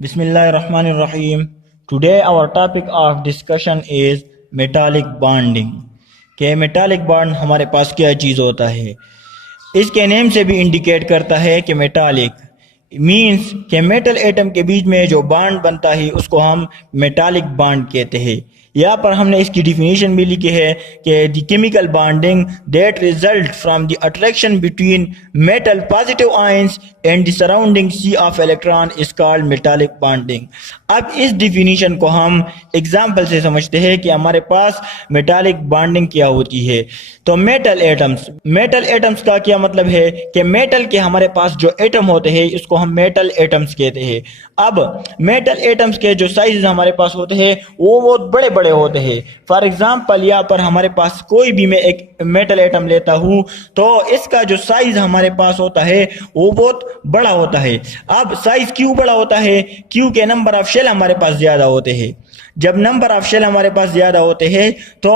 Bismillahirrahmanirrahim. Today our topic of discussion is metallic bonding. कि metallic bond हमारे पास क्या चीज़ होता है। इसके नेम से भी इंडिकेट करता है कि मेटालिक मींस कि मेटल एटम के बीच में जो बॉन्ड बनता है उसको हम मेटालिक बॉन्ड कहते हैं। यहाँ पर हमने इसकी डिफिनीशन भी लिखी है कि the chemical bonding that result from the attraction between metal positive ions and the surrounding sea of electron is called metallic bonding. अब इस डिफिनीशन को हम एग्जाम्पल से समझते हैं कि हमारे पास मेटालिक बॉन्डिंग क्या होती है। तो मेटल एटम्स का क्या मतलब है कि मेटल के हमारे पास जो एटम होते हैं इसको हम मेटल एटम्स कहते हैं। अब मेटल एटम्स के जो साइज हमारे पास होते हैं वो बहुत बड़े बड़े होते हैं। फॉर एग्जाम्पल यहाँ पर हमारे पास कोई भी मैं एक मेटल एटम लेता हूँ तो इसका जो साइज हमारे पास होता है वो बहुत बड़ा होता है। अब साइज क्यों बड़ा होता है? क्योंकि नंबर ऑफ शेल हमारे पास ज्यादा होते हैं। जब नंबर ऑफ शेल हमारे पास ज्यादा होते हैं तो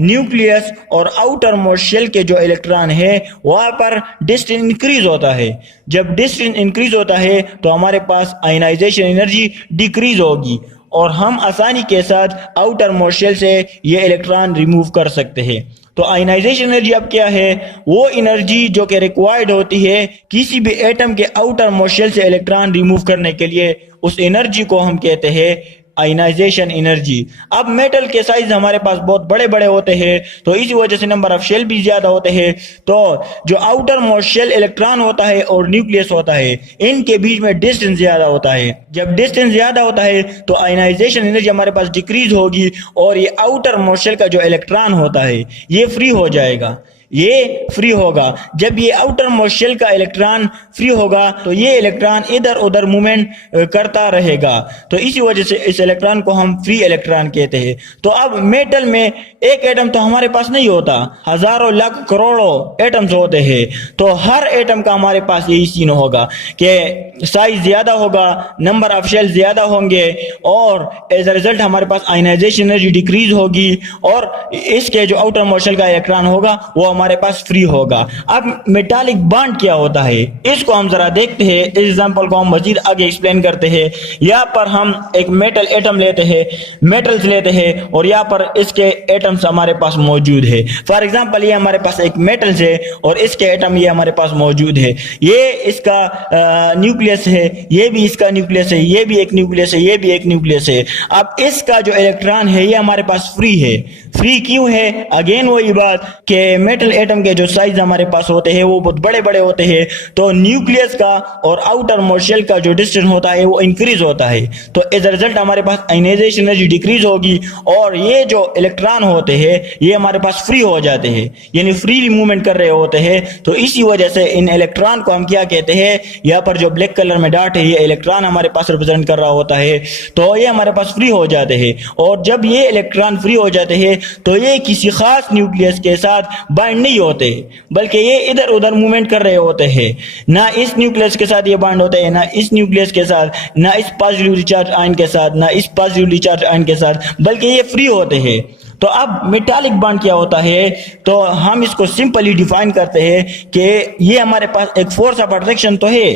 न्यूक्लियस और आउटर मोस्ट शेल के जो इलेक्ट्रॉन है वहां पर डिस्टेंस इंक्रीज होता है। जब डिस्टेंस इंक्रीज होता है तो हमारे पास आयनाइजेशन एनर्जी डिक्रीज होगी और हम आसानी के साथ आउटर मोस्ट शेल से ये इलेक्ट्रॉन रिमूव कर सकते हैं। तो आयनाइजेशन एनर्जी अब क्या है? वो एनर्जी जो कि रिक्वायर्ड होती है किसी भी एटम के आउटर मोस्ट शेल से इलेक्ट्रॉन रिमूव करने के लिए, उस एनर्जी को हम कहते हैं आयनाइजेशन एनर्जी। अब मेटल के साइज हमारे पास बहुत बड़े बड़े होते हैं तो इसी वजह से नंबर ऑफ शेल भी ज्यादा होते हैं। तो जो आउटर मोस्ट शेल इलेक्ट्रॉन होता है और न्यूक्लियस होता है इनके बीच में डिस्टेंस ज्यादा होता है। जब डिस्टेंस ज्यादा होता है तो आयनाइजेशन एनर्जी हमारे पास डिक्रीज होगी और ये आउटर मोस्ट शेल का जो इलेक्ट्रॉन होता है ये फ्री हो जाएगा, ये फ्री होगा। जब ये आउटर मोस्ट शेल का इलेक्ट्रॉन फ्री होगा तो ये इलेक्ट्रॉन इधर उधर मूवमेंट करता रहेगा। तो इसी वजह से इस इलेक्ट्रॉन को हम फ्री इलेक्ट्रॉन कहते हैं। तो अब मेटल में एक एटम तो हमारे पास नहीं होता, हजारों लाख करोड़ों एटम्स होते हैं। तो हर एटम का हमारे पास यही सीन होगा कि साइज ज्यादा होगा, नंबर ऑफ शेल ज्यादा होंगे और एज अ रिजल्ट हमारे पास आयनाइजेशन एनर्जी डिक्रीज होगी और इसके जो आउटर मोस्ट शेल का इलेक्ट्रॉन होगा वो हमारे पास फ्री होगा। अब मेटालिक बॉन्ड क्या होता है इसको हम जरा देखते हैं। इस एग्जांपल को हम मजीद आगे एक्सप्लेन करते हैं। यहाँ पर हम एक मेटल एटम लेते हैं, मेटल्स लेते हैं और यहाँ पर इसके एटम्स हमारे पास मौजूद है। फॉर एग्जांपल ये हमारे पास एक मेटल्स है और इसके एटम ये हमारे पास मौजूद है। ये इसका न्यूक्लियस है, ये भी इसका न्यूक्लियस है, ये भी एक न्यूक्लियस है, ये भी एक न्यूक्लियस है। अब इसका जो इलेक्ट्रॉन है ये हमारे पास फ्री है। फ्री क्यों है? अगेन वही बात कि मेटल एटम के जो साइज हमारे पास होते हैं वो बहुत बड़े बड़े होते हैं तो न्यूक्लियस का और आउटर मोस्ट शेल का जो डिस्टेंस होता है वो इंक्रीज होता है। तो एज अ रिजल्ट हमारे पास आयनाइजेशन एनर्जी डिक्रीज होगी और ये जो इलेक्ट्रॉन होते हैं ये हमारे पास फ्री हो जाते हैं, यानी फ्रीली मूवमेंट कर रहे होते हैं। तो इसी वजह से इन इलेक्ट्रॉन को हम क्या कहते हैं? यहाँ पर जो ब्लैक कलर में डॉट है ये इलेक्ट्रॉन हमारे पास रिप्रेजेंट कर रहा होता है। तो ये हमारे पास फ्री हो जाते हैं और जब ये इलेक्ट्रॉन फ्री हो जाते हैं तो ये किसी खास न्यूक्लियस के साथ बाइंड नहीं होते बल्कि ये इधर उधर मूवमेंट कर रहे होते हैं। ना इस न्यूक्लियस के साथ ये बाइंड होते हैं, ना इस न्यूक्लियस के साथ, ना इस पॉजिटिवली चार्ज आयन के साथ, ना इस पॉजिटिवली चार्ज आयन के साथ, बल्कि ये फ्री होते हैं। तो अब मेटालिक बॉन्ड क्या होता है? तो हम इसको सिंपली डिफाइन करते हैं कि ये हमारे पास एक फोर्स ऑफ अट्रैक्शन तो है।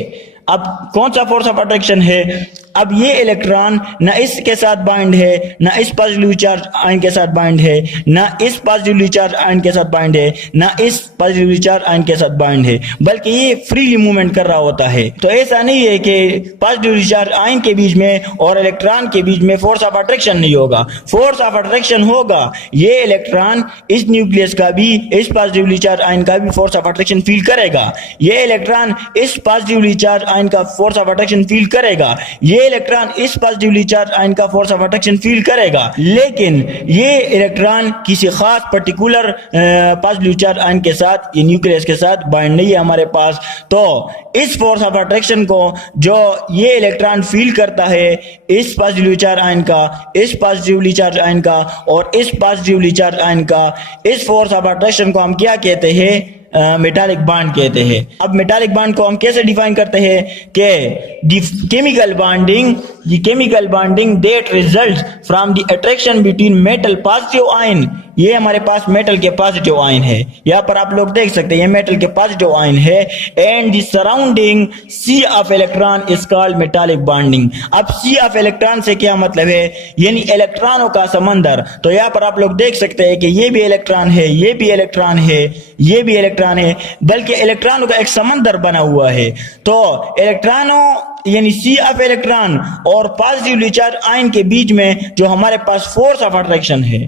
अब कौन सा फोर्स ऑफ अट्रैक्शन है? अब ये इलेक्ट्रॉन ना इसके साथ बाइंड है, ना इस पॉजिटिवली चार्ज आयन के साथ बाइंड है, ना इस पॉजिटिवली चार्ज आयन के साथ बाइंड है, ना इस पॉजिटिवली चार्ज आयन के साथ बाइंड है, बल्कि ये फ्रीली मूवमेंट कर रहा होता है। तो ऐसा नहीं है कि पॉजिटिवली चार्ज आयन के बीच में और इलेक्ट्रॉन के बीच में फोर्स ऑफ अट्रैक्शन नहीं होगा। फोर्स ऑफ अट्रैक्शन होगा। ये इलेक्ट्रॉन इस न्यूक्लियस का भी, इस पॉजिटिवली चार्ज आयन का भी फोर्स ऑफ अट्रैक्शन फील करेगा। ये इलेक्ट्रॉन इस पॉजिटिवली चार्ज आयन का फोर्स ऑफ अट्रैक्शन फील करेगा। ये इलेक्ट्रॉन इस पॉजिटिवली चार्ज आयन का फोर्स ऑफ अट्रैक्शन फील करेगा। लेकिन ये इलेक्ट्रॉन किसी खास पर्टिकुलर पॉजिटिवली चार्ज आयन के साथ, ये न्यूक्लियस के साथ बाइंड नहीं है हमारे पास। तो इस फोर्स ऑफ अट्रैक्शन को जो ये इलेक्ट्रॉन फील करता है इस पॉजिटिवली चार्ज आयन का, इस पॉजिटिवली चार्ज आयन का और इस पॉजिटिवली चार्ज आयन का, इस फोर्स ऑफ अट्रैक्शन को हम क्या कहते हैं? मेटालिक बॉन्ड कहते हैं। अब मेटालिक बॉन्ड को हम कैसे डिफाइन करते हैं कि chemical bonding that result from the attraction between metal positive ion ये हमारे पास मेटल के पॉजिटिव आयन है। यहाँ पर आप लोग देख सकते हैं ये मेटल के पॉजिटिव आयन है। And the surrounding sea of electron is called metallic bonding. अब सी ऑफ इलेक्ट्रॉन से क्या मतलब है, यानी इलेक्ट्रॉनों का समंदर। तो यहाँ पर आप लोग देख सकते हैं कि ये भी इलेक्ट्रॉन है, ये भी इलेक्ट्रॉन है, ये भी इलेक्ट्रॉन है, बल्कि इलेक्ट्रॉनों का एक समंदर बना हुआ है। तो इलेक्ट्रॉनों यानी सी ऑफ इलेक्ट्रॉन और पॉजिटिवली चार्ज आयन के बीच में जो हमारे पास फोर्स ऑफ अट्रैक्शन है,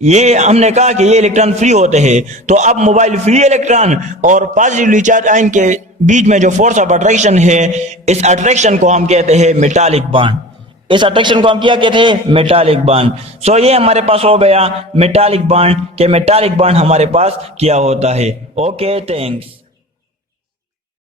ये हमने कहा कि ये इलेक्ट्रॉन फ्री होते हैं। तो अब मोबाइल फ्री इलेक्ट्रॉन और पॉजिटिवली चार्ज आयन के बीच में जो फोर्स ऑफ अट्रैक्शन है, इस अट्रैक्शन को हम कहते हैं मेटालिक बॉन्ड। इस अट्रैक्शन को हम क्या कहते हैं, मेटालिक बॉन्ड। सो ये हमारे पास हो गया मेटालिक बॉन्ड, के मेटालिक बॉन्ड हमारे पास क्या होता है। Okay, thanks.